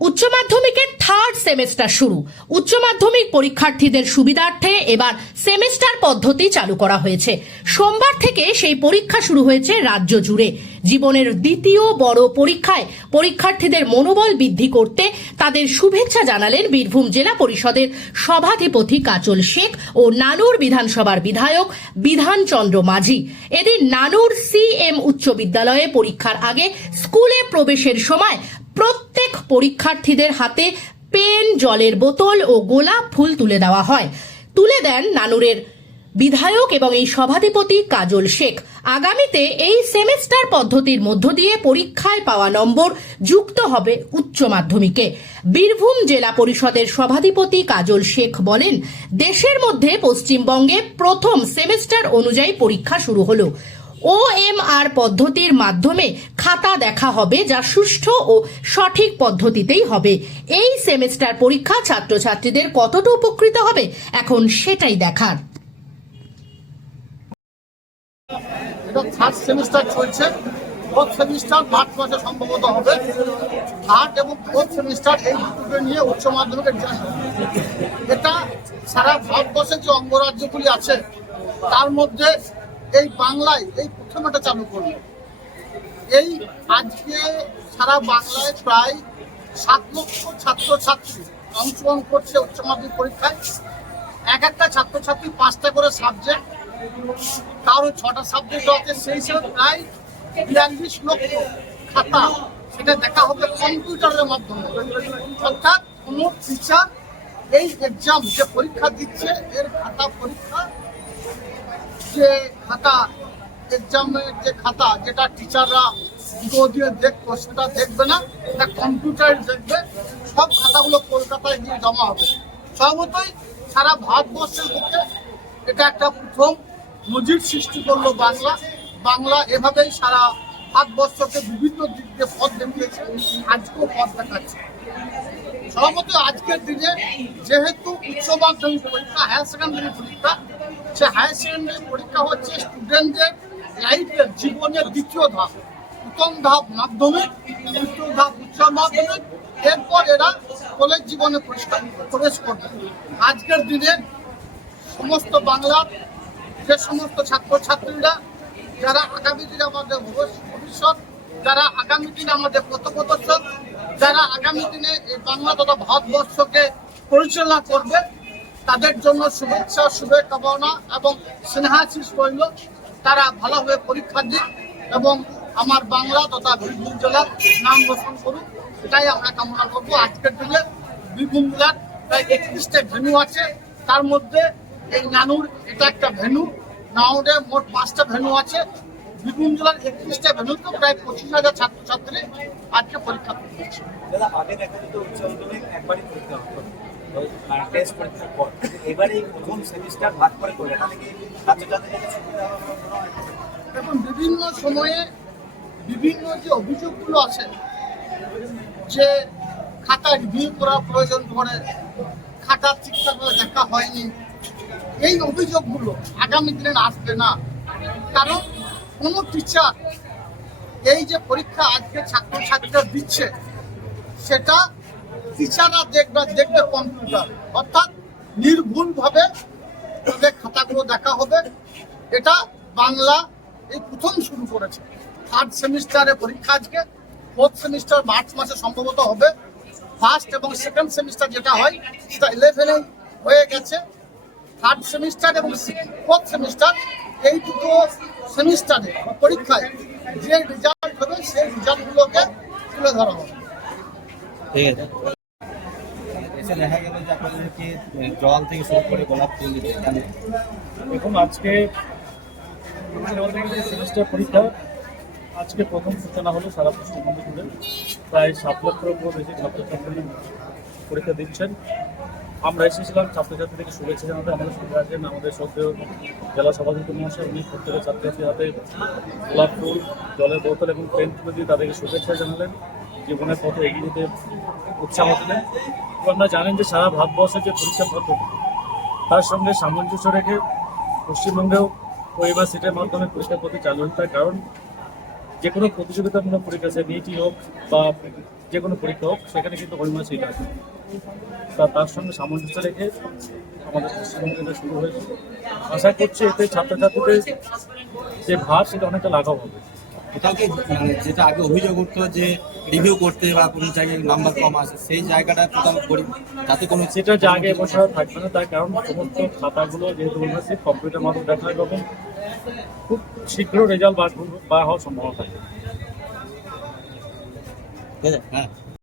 উচ্চ মাধ্যমিকের third semester শুরু। উচ্চ মাধ্যমিক পরীক্ষার্থীদের সুবিধার্থে এবার সেমেস্টার পদ্ধতি চালু করা হয়েছে। সোমবার থেকে সেই পরীক্ষা শুরু হয়েছে রাজ্য জুড়ে। জীবনের দ্বিতীয় বড় পরীক্ষায় পরীক্ষার্থীদের মনোবল বৃদ্ধি করতে তাদের শুভেচ্ছা জানালেন বীরভূম জেলা পরিষদের সভাধিপতি কাজল শেখ ও নানুর বিধানসভার বিধায়ক বিধানচন্দ্র মাঝি। এদিন নানুর সিএম উচ্চ বিদ্যালয়ে পরীক্ষার আগে স্কুলে প্রবেশের সময় প্রত্যেক পরীক্ষার্থীদের হাতে পেন, জলের বোতল ও গোলাপ ফুল তুলে দেওয়া হয়। তুলে দেন নানুরের বিধায়ক এবং এই সভাধিপতি কাজল শেখ। আগামীতে এই সেমেস্টার পদ্ধতির মধ্য দিয়ে পরীক্ষায় পাওয়া নম্বর যুক্ত হবে উচ্চ মাধ্যমিকে। বীরভূম জেলা পরিষদের সভাধিপতি কাজল শেখ বলেন, দেশের মধ্যে পশ্চিমবঙ্গে প্রথম সেমেস্টার অনুযায়ী পরীক্ষা শুরু হলো। ওএমআর পদ্ধতির মাধ্যমে খাতা দেখা হবে, যা সুষ্ঠু ও সঠিক পদ্ধতিতেই হবে। এই সেমিস্টার পরীক্ষা ছাত্রছাত্রীদের কতটা উপকৃত হবে, এখন সেটাই দেখার। থার্ড সেমিস্টার চলছে। ফোর্থ সেমিস্টার মার্চ মাসে সম্ভবত হবে। থার্ড এবং ফোর্থ সেমিস্টার এই দুটোকে নিয়ে উচ্চ এটা সারা ভারতবর্ষের যে অঙ্গরাজ্যগুলি আছে, তার মধ্যে এই বাংলায়, এই প্রথম এটা চালু করল এই আজকে সারা বাংলায় প্রায় সাত লক্ষ ছাত্রছাত্রী অংশগ্রহণ করছে উচ্চ মাধ্যমিক পরীক্ষায়। এক একটা ছাত্রছাত্রী পাঁচটা করে সাবজেক্ট কারও ছটা সাবজেক্ট আছে, সেই হিসেবে প্রায় বিয়াল্লিশ লক্ষ খাতা সেটা দেখা হবে কম্পিউটারের মাধ্যমে। অর্থাৎ কোনো টিচার এই এক্সাম যে পরীক্ষা দিচ্ছে, এর খাতা পরীক্ষা যে খাতা এক্সামের যে খাতা, যেটা টিচাররা দুটো দিয়ে দেখতো, সেটা দেখবে না এটা কম্পিউটার দেখবে, সব খাতাগুলো কলকাতায় গিয়ে জমা হবে। স্বভাবতই সারা ভারতবর্ষের বুকে এটা একটা প্রথম নজির সৃষ্টি করল বাংলা। বাংলা এভাবেই সারা ভারতবর্ষকে বিভিন্ন দিক দিয়ে পথ দেখিয়েছে, আজকেও পথ দেখাচ্ছে। সম্ভবত আজকের দিনে যেহেতু উচ্চ মাধ্যমিক পরীক্ষা হায়ার সেকেন্ডারি পরীক্ষা সে হায়ার সেকেন্ডারি পরীক্ষা হচ্ছে স্টুডেন্টদের লাইফের জীবনের দ্বিতীয় ধাপ। প্রথম ধাপ মাধ্যমিক দ্বিতীয় ধাপ উচ্চ মাধ্যমিক। এরপর এরা কলেজ জীবনে প্রবেশ করবে। আজকের দিনে সমস্ত বাংলার যে সমস্ত ছাত্রছাত্রীরা, যারা আগামী দিনে আমাদের ভবিষ্যৎ যারা আগামী দিনে আমাদের পথপ্রদর্শক যারা আগামী দিনে এই বাংলা তথা ভারতবর্ষকে পরিচালনা করবে তাদের জন্য শুভেচ্ছা শুভকামনা এবং স্নেহাশিস রইল। তারা ভালোভাবে পরীক্ষা দিক এবং আমার বাংলা তথা বীরভূম জেলার নাম রোশন করুক। এটাই আমরা কামনা করব। আজকের দিনে বীরভূম জেলার প্রায় একত্রিশটা ভেনু আছে। তার মধ্যে এই নানুর এটা একটা ভেনু নাউডে মোট পাঁচটা ভেনু আছে। বীরভূম জেলার একত্রিশটা ভেনুতে প্রায় পঁচিশ হাজার ছাত্রছাত্রী আজকে পরীক্ষা দিচ্ছে। দাদা আগে দেখা যেত উচ্চ মাধ্যমিক একবারই পরীক্ষা হতো। টেস্ট পরীক্ষার পর। এবারে প্রথম সেমিস্টার ভাগ করে করে এটা থেকে ছাত্রছাত্রীদের সুবিধা হবে বলে মনে এখন বিভিন্ন সময়ে বিভিন্ন যে অভিযোগগুলো আছে যে খাতা রিভিউ করার প্রয়োজন পড়ে খাতা ঠিকঠাক করে দেখা হয়নি এই অভিযোগগুলো আগামী দিনে আসবে না। কারণ কোনো টিচার এই যে পরীক্ষা আজকে ছাত্রছাত্রীরা দিচ্ছে, সেটা টিচাররা দেখবে দেখবে কম্পিউটার অর্থাৎ নির্ভুলভাবে তাদের খাতাগুলো দেখা হবে। এটা বাংলা এই প্রথম শুরু করেছে। থার্ড সেমিস্টারে পরীক্ষা আজকে ফোর্থ সেমিস্টার মার্চ মাসে সম্ভবত হবে। ফার্স্ট এবং সেকেন্ড সেমিস্টার যেটা হয়, সেটা ইলেভেনে হয়ে গেছে। থার্ড সেমিস্টার এবং ফোর্থ সেমিস্টার এই দুটো সেমিস্টারে পরীক্ষায় যে রেজাল্ট হবে সেই রেজাল্টগুলোকে তুলে ধরা হবে। ঠিক আছে। এসে দেখা গেল যে আপনাদেরকে জল থেকে শুরু করে গোলাপ ফুল দিতে দেখুন আজকে সেমিস্টার পরীক্ষা আজকে প্রথম সূচনা হলো সারা পশ্চিমবঙ্গ জুড়ে। প্রায় সাত লক্ষের উপর বেশি ছাত্রছাত্রী পরীক্ষা দিচ্ছেন। আমরা এসেছিলাম ছাত্রছাত্রীদেরকে শুভেচ্ছা জানাতে আমাদের সঙ্গে আছেন আমাদের শ্রদ্ধেয় জেলা সভাপতি মহাশয়, উনি প্রত্যেকের ছাত্রছাত্রীর হাতে গোলাপ ফুল, জলের বোতল এবং পেন তুলে দিয়ে তাদেরকে শুভেচ্ছা জানালেন। জীবনের পথে এগিয়ে যেতে উৎসাহ দিলেন। আপনারা জানেন যে সারা ভারতবর্ষের যে পরীক্ষা পদ্ধতি তার সঙ্গে সামঞ্জস্য রেখে পশ্চিমবঙ্গেও পরিবার সিটের মাধ্যমে পরীক্ষা পদ্ধতি চালু তার কারণ যে কোনো প্রতিযোগিতামূলক পরীক্ষা, সে বিটি হোক বা যে কোনো পরীক্ষা হোক, সেখানে কিন্তু হরিমা সিট আছে। তা তার সঙ্গে সামঞ্জস্য রেখে আমাদের পশ্চিমবঙ্গে এটা শুরু হয়েছে। আশা করছি এতে ছাত্রছাত্রীদের যে ভার সেটা অনেকটা লাঘব হবে। কোথাও মানে যেটা আগে অভিযোগ উঠতো যে রিভিউ করতে বা কোনো জায়গায় নাম্বার কম আসে সেই জায়গাটা কোথাও করি যাতে কোনো সেটা যে আগে বছর থাকবে না তার কারণ সমস্ত খাতাগুলো যেহেতু বলতেছি কম্পিউটার মাধ্যমে দেখা হয় খুব শীঘ্র রেজাল্ট বার বার হওয়ার সম্ভাবনা থাকে। হ্যাঁ।